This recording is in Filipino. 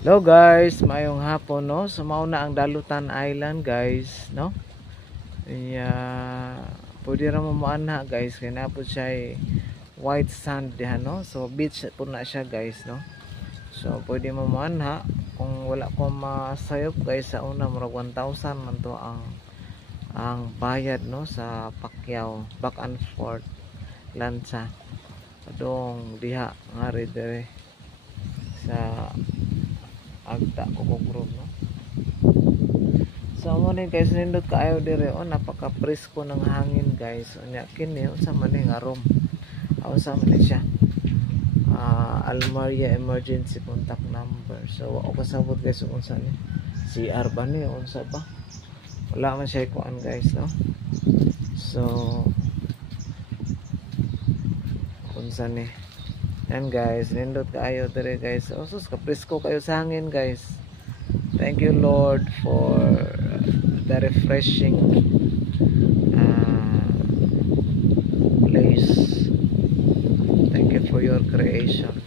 Hello guys, maayong hapon no. So mao na ang Dalutan Island guys, no. Pwede ra mo moanha guys kay napod siya white sand diha no. So beach po na siya guys no. So pwede mo moanha kung wala ko masayop guys sa una murag 1,000 man to ang bayad no sa Pacquiao back and forth lancha. Adong diha ngari dire sa agta ko group no. So mo ni guys nindot kaayo dire napaka presko ng hangin guys. Unya kini unsa man ni nga room. Unsa man ni siya? Almaria emergency contact number. So ako kasabot guys unsa ni? CR ba ni unsa ba? Wala man siya kuan guys no. So unsa ni? And guys, nindot kaayo dire guys. Sus ka presko kayo sa hangin guys. Thank you Lord for the refreshing place. Thank you for your creation.